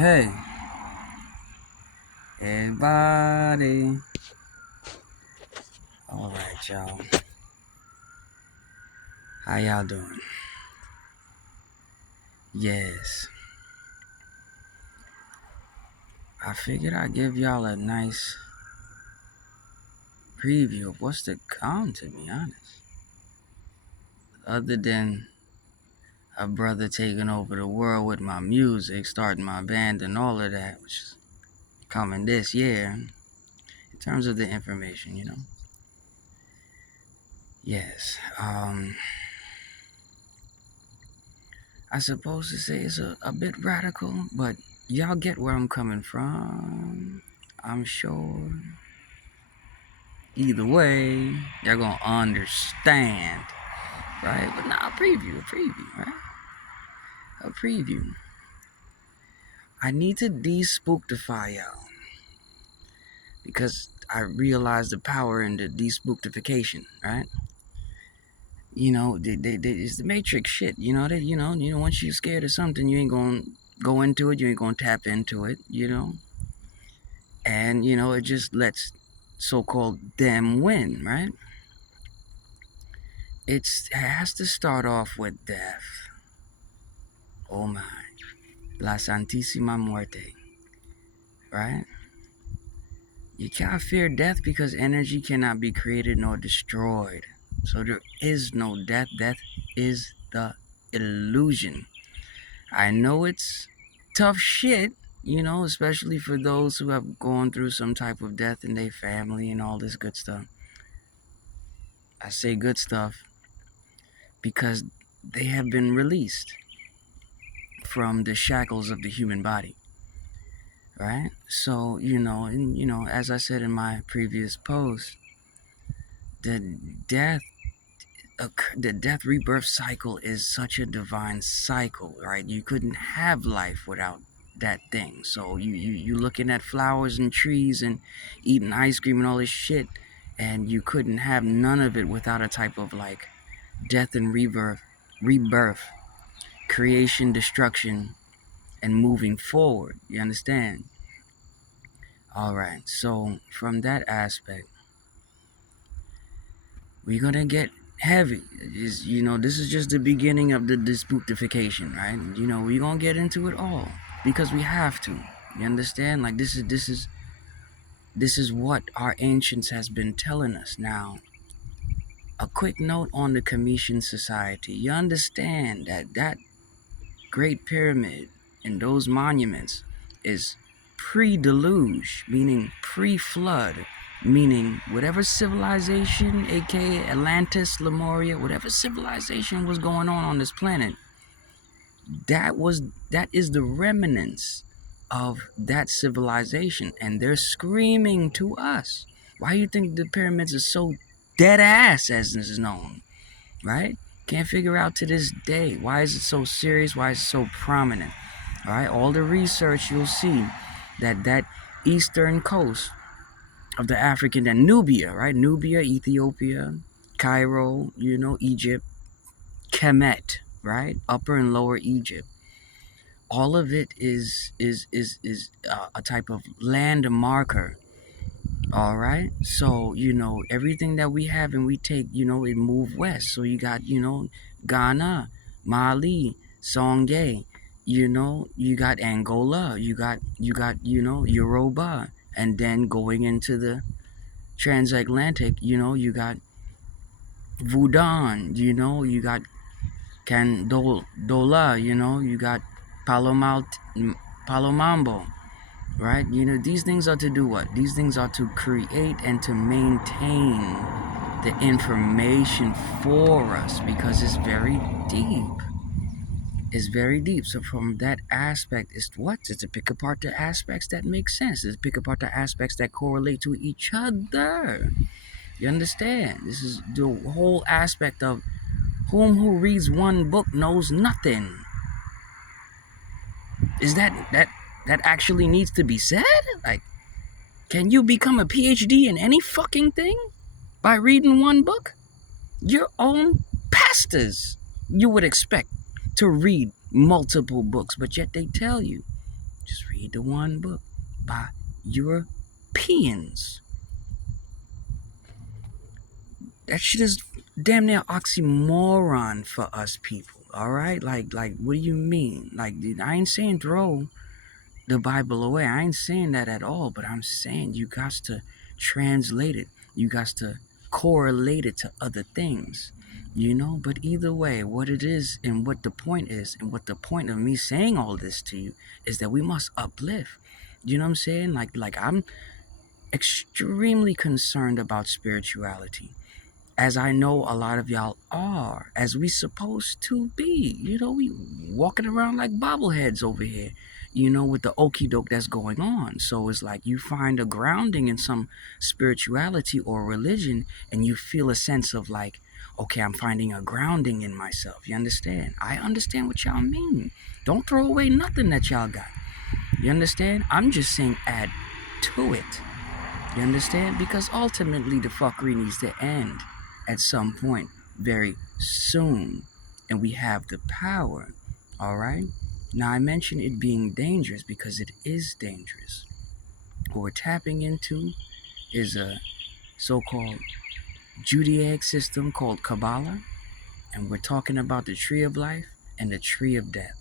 Hey, everybody. All right, y'all. How y'all doing? Yes. I figured I'd give y'all a nice preview of what's to come, to be honest. Other than a brother taking over the world with my music, starting my band and all of that, which is coming this year, in terms of the information. Yes. I suppose to say it's a bit radical, but y'all get where I'm coming from. I'm sure. Either way, you're gonna understand, right? But now a preview, right? A preview. I need to de-spooktify y'all because I realize the power in the de-spooktification, right? It's the Matrix shit. Once you're scared of something, you ain't gonna go into it. You ain't gonna tap into it. And it just lets so-called them win, right? It has to start off with death. Oh my. La Santísima Muerte, right? You can't fear death because energy cannot be created nor destroyed. So there is no death. Death is the illusion. I know it's tough shit, especially for those who have gone through some type of death in their family and all this good stuff. I say good stuff because they have been released from the shackles of the human body. Right? So, as I said in my previous post, the death the death rebirth cycle is such a divine cycle, right? You couldn't have life without that thing. So you looking at flowers and trees and eating ice cream and all this shit, and you couldn't have none of it without a type of like death and rebirth, creation, destruction, and moving forward. You understand? All right, so from that aspect, we're gonna get heavy. This is just the beginning of the disputification, right? We're gonna get into it all because we have to. You understand? Like this is what our ancients has been telling us. Now, a quick note on the Commission Society. You understand that Great Pyramid and those monuments is pre-deluge, meaning pre-flood, meaning whatever civilization, aka Atlantis, Lemuria, whatever civilization was going on this planet, that is the remnants of that civilization, and they're screaming to us. Why do you think the pyramids are so dead ass, as this is known, right? Can't figure out to this day. Why is it so serious? Why is it so prominent? All right, all the research, you'll see that eastern coast of the African, and Nubia, right? Nubia, Ethiopia, Cairo, Egypt, Kemet, right? Upper and Lower Egypt. All of it is a type of land marker. All right, so everything that we have and we take, it move west. So you got Ghana, Mali, Songhai, you got Angola, you got Yoruba, and then going into the transatlantic, you got Vudan, you got Candola, you got Palomambo. Right? These things are to do what? These things are to create and to maintain the information for us because it's very deep. It's very deep. So from that aspect, it's to pick apart the aspects that make sense. It's to pick apart the aspects that correlate to each other. You understand? This is the whole aspect of who reads one book knows nothing. Is that actually needs to be said? Like, can you become a PhD in any fucking thing by reading one book? Your own pastors you would expect to read multiple books, but yet they tell you Just read the one book by Europeans. That shit is damn near oxymoron for us people. All right, like, what do you mean? Like, I ain't saying throw the Bible away. I ain't saying that at all. But I'm saying you got to translate it. You got to correlate it to other things. But either way, what it is and what the point is, and what the point of me saying all this to you is that we must uplift. You know what I'm saying? Like I'm extremely concerned about spirituality, as I know a lot of y'all are, as we supposed to be. We walking around like bobbleheads over here, with the okie doke that's going on. So it's like you find a grounding in some spirituality or religion, and you feel a sense of like, okay, I'm finding a grounding in myself. You understand? I understand what y'all mean. Don't throw away nothing that y'all got. You understand? I'm just saying add to it. You understand? Because ultimately the fuckery needs to end at some point very soon. And we have the power. Alright? Now I mentioned it being dangerous because it is dangerous. What we're tapping into is a so-called Judaic system called Kabbalah. And we're talking about the tree of life and the tree of death.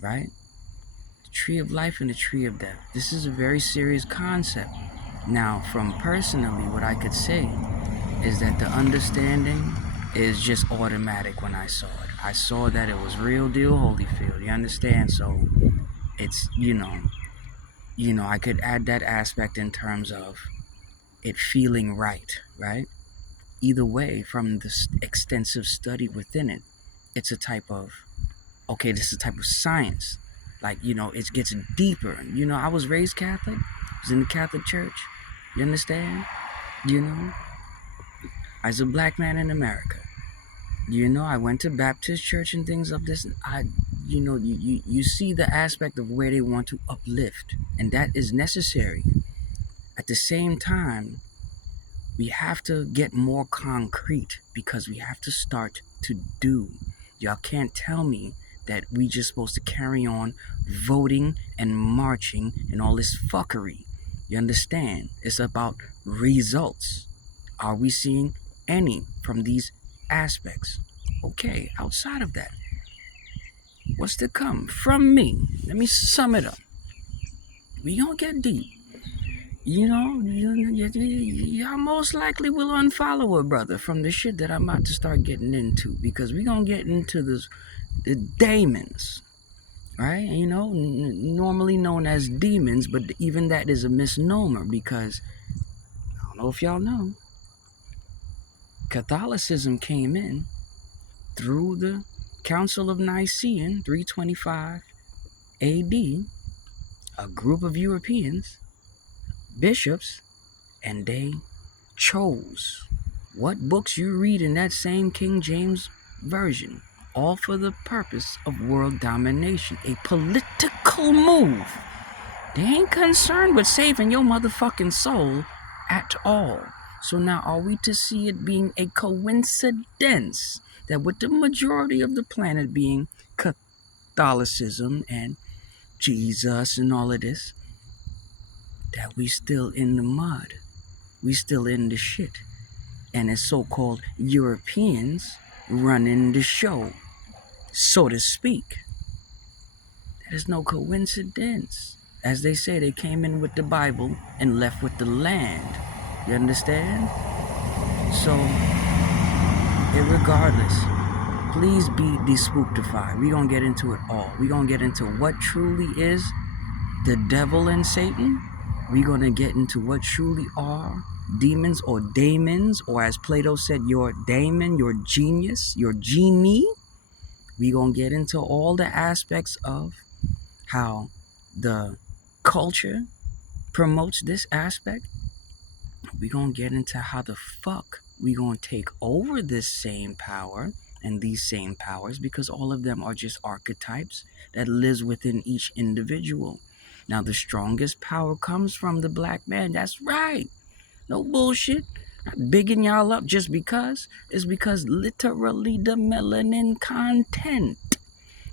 Right? The tree of life and the tree of death. This is a very serious concept. Now, from personally, what I could say is that the understanding is just automatic when I saw it. I saw that it was real deal Holyfield. You understand? So it's, I could add that aspect in terms of it feeling right, right? Either way, from the extensive study within it, it's a type of, okay, this is a type of science. Like, it gets deeper. I was raised Catholic. I was in the Catholic Church. You understand? As a black man in America, I went to Baptist church and things of this. You see the aspect of where they want to uplift, and that is necessary. At the same time, we have to get more concrete because we have to start to do. Y'all can't tell me that we just supposed to carry on voting and marching and all this fuckery. You understand? It's about results. Are we seeing any from these aspects? Okay, outside of that, what's to come from me? Let me sum it up. We gonna get deep. Y'all most likely will unfollow a brother from the shit that I'm about to start getting into, because we gonna get into the daemons, right? Normally known as demons, but even that is a misnomer, because I don't know if y'all know, Catholicism came in through the Council of Nicaea, 325 AD, a group of Europeans, bishops, and they chose what books you read in that same King James Version, all for the purpose of world domination, a political move. They ain't concerned with saving your motherfucking soul at all. So now are we to see it being a coincidence that with the majority of the planet being Catholicism and Jesus and all of this, that we still in the mud, we still in the shit, and as so-called Europeans running the show, so to speak? That is no coincidence. As they say, they came in with the Bible and left with the land. You understand? So, irregardless, please be despooktified. We're going to get into it all. We're going to get into what truly is the devil and Satan. We're going to get into what truly are demons or daemons, or as Plato said, your daemon, your genius, your genie. We're going to get into all the aspects of how the culture promotes this aspect. We're going to get into how the fuck we're going to take over this same power and these same powers, because all of them are just archetypes that lives within each individual. Now, the strongest power comes from the black man. That's right. No bullshit. Not bigging y'all up just because. It's because literally the melanin content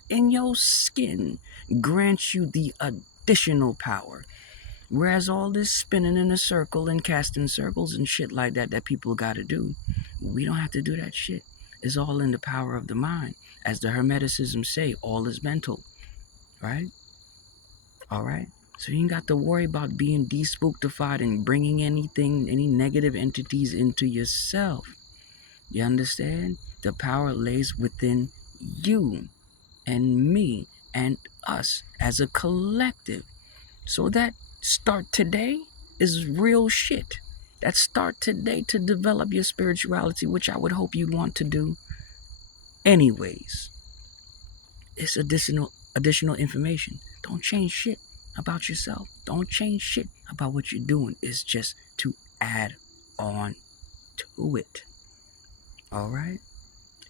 in your skin grants you the additional power. Whereas all this spinning in a circle and casting circles and shit like that people gotta do, we don't have to do that shit. It's all in the power of the mind. As the Hermeticism say, all is mental, right? All right? So you ain't got to worry about being despooktified and bringing any negative entities into yourself. You understand? The power lays within you and me and us as a collective. So that start today is real shit. That start today to develop your spirituality, which I would hope you'd want to do anyways. It's additional information. Don't change shit about yourself. Don't change shit about what you're doing. It's just to add on to it. All right?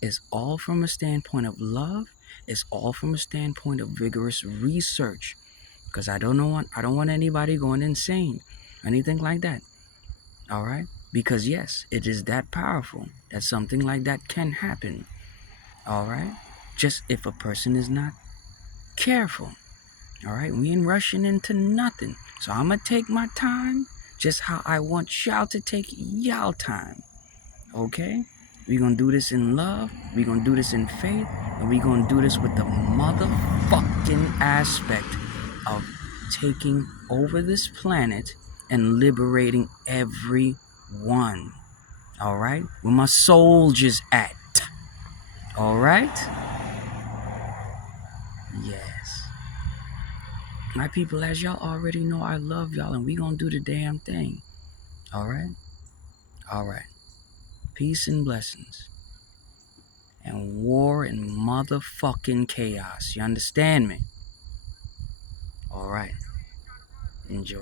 It's all from a standpoint of love. It's all from a standpoint of vigorous research. Because I don't want anybody going insane, anything like that. All right? Because yes, it is that powerful that something like that can happen. All right? Just if a person is not careful. All right? We ain't rushing into nothing. So I'm going to take my time just how I want y'all to take y'all time. Okay? We're going to do this in love. We're going to do this in faith. And we're going to do this with the motherfucking aspect of taking over this planet and liberating everyone. All right? Where my soldiers at? All right? Yes. My people, as y'all already know, I love y'all and we gonna do the damn thing. All right? All right. Peace and blessings. And war and motherfucking chaos. You understand me? All right. Enjoy.